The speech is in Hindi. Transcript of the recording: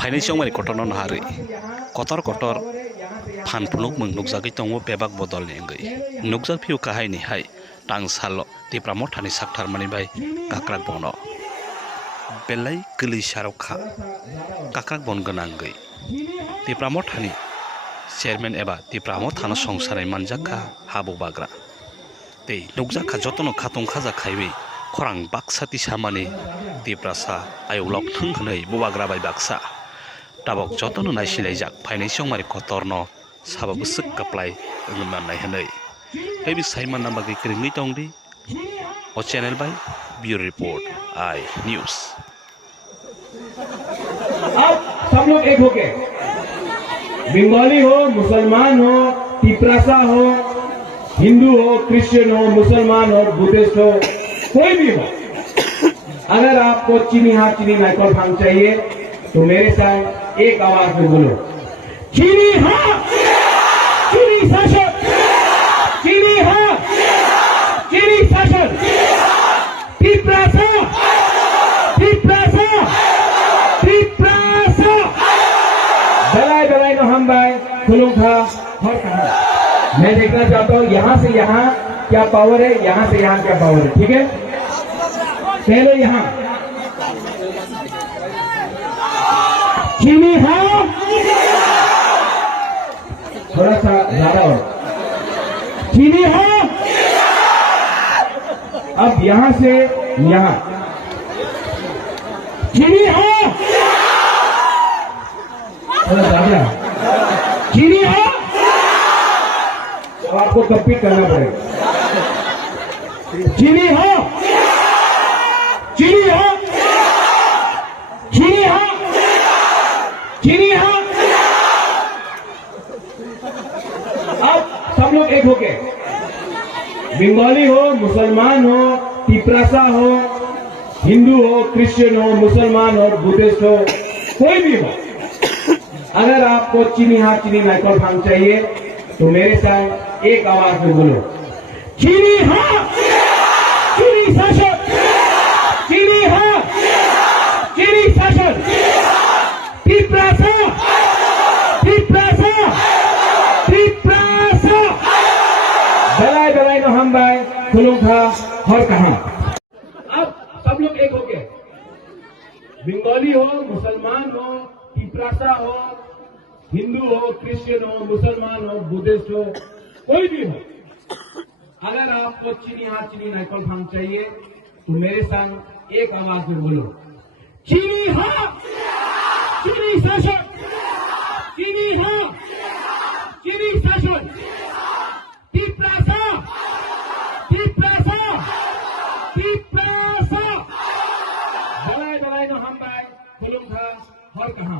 फाइनाल संमानि कटन नाहारि कटर कटर फानफुनुक मं नुकजागै दङ बेबाक बदलनि अंगै नुकजाक फिउ काहायनि हाय टांसाल तिप्रामो थानि साकथारमानि बाय काक्राक बन बेलाय गोलै सारावखा काक्राक बन गोनांगै तिप्रामो थानि चेयरमैन एबा तिप्रामो थानो संसारै मानजाखा हाबो बाग्रा ते नुकजाखा जतन खातं खाजा खायबै खरां बाक्साति सामानि तिप्रासा आयौलाक थों हनै बुबाग्रा बाय बाक्सा टाबक जतन नायसिलायजाक फाइनाल संमारि कटरनो साबाबो सक काप्लाय माननाय हनै हे बि साइमान नाम्बागै क्रिंगै दंदि ओ channel by bureau report I news. अब सब लोग एक होके बंगाली हो मुसलमान हो तिप्रासा हो हिंदू हो क्रिश्चियन हो मुसलमान हो बुद्धिस्ट हो कोई भी हो अगर आपको चीनी हाँ चीनी नहीं कॉल चाहिए तो मेरे साथ एक आवाज में बोलो चीनी हाँ चीनी शासन चीनी हाँ चीनी शासन तिप्रासा तिप्रासा तिप्रासा बलाई बलाई नो हम भाई खुलूं था और कहा मैं देखना चाहता हूँ यहाँ से यहाँ क्या पावर है यहाँ से यहाँ क्या पावर है ठीक है पहले यहाँ चीनी हाँ थोड़ा सा ज्यादा और चीनी हाँ अब यहाँ से यहाँ चीनी हाँ थोड़ा ज्यादा चीनी हाँ तो आपको कंप्लीट करना पड़ेगा चीनी हाँ चीनी हाँ चीनी हाँ चीनी हाँ अब सब लोग एक होके बंगाली हो मुसलमान हो तिप्रासा हो हिंदू हो क्रिश्चियन हो मुसलमान हो बुद्धिस्ट हो कोई भी हो अगर आपको चीनी हाँ चीनी माइक्रोल भांग चाहिए तो मेरे साथ एक आवाज में बोलो चीनी हाँ चीनी शासन चीनी हाँ चीनी शासन तिप्रासा तिप्रासा तिप्रासा बलाई बलाई नो हम भाई खुलूं था और कहा अब सब लोग एक हो गए बंगाली हो मुसलमान हो तिप्रासा हो हिंदू हो क्रिश्चियन हो मुसलमान हो बुद्धिस्ट हो कोई भी हो अगर आपको चीनी हाँ चीनी नाइकल भांग चाहिए तो मेरे साथ एक आवाज में बोलो चीनी हाँ चीनी शासन चीनी हाँ चीनी शासन तिप्रासा तिप्रासा तिप्रासा बलाई बलाई नो हम भाई खुलूं था और कहा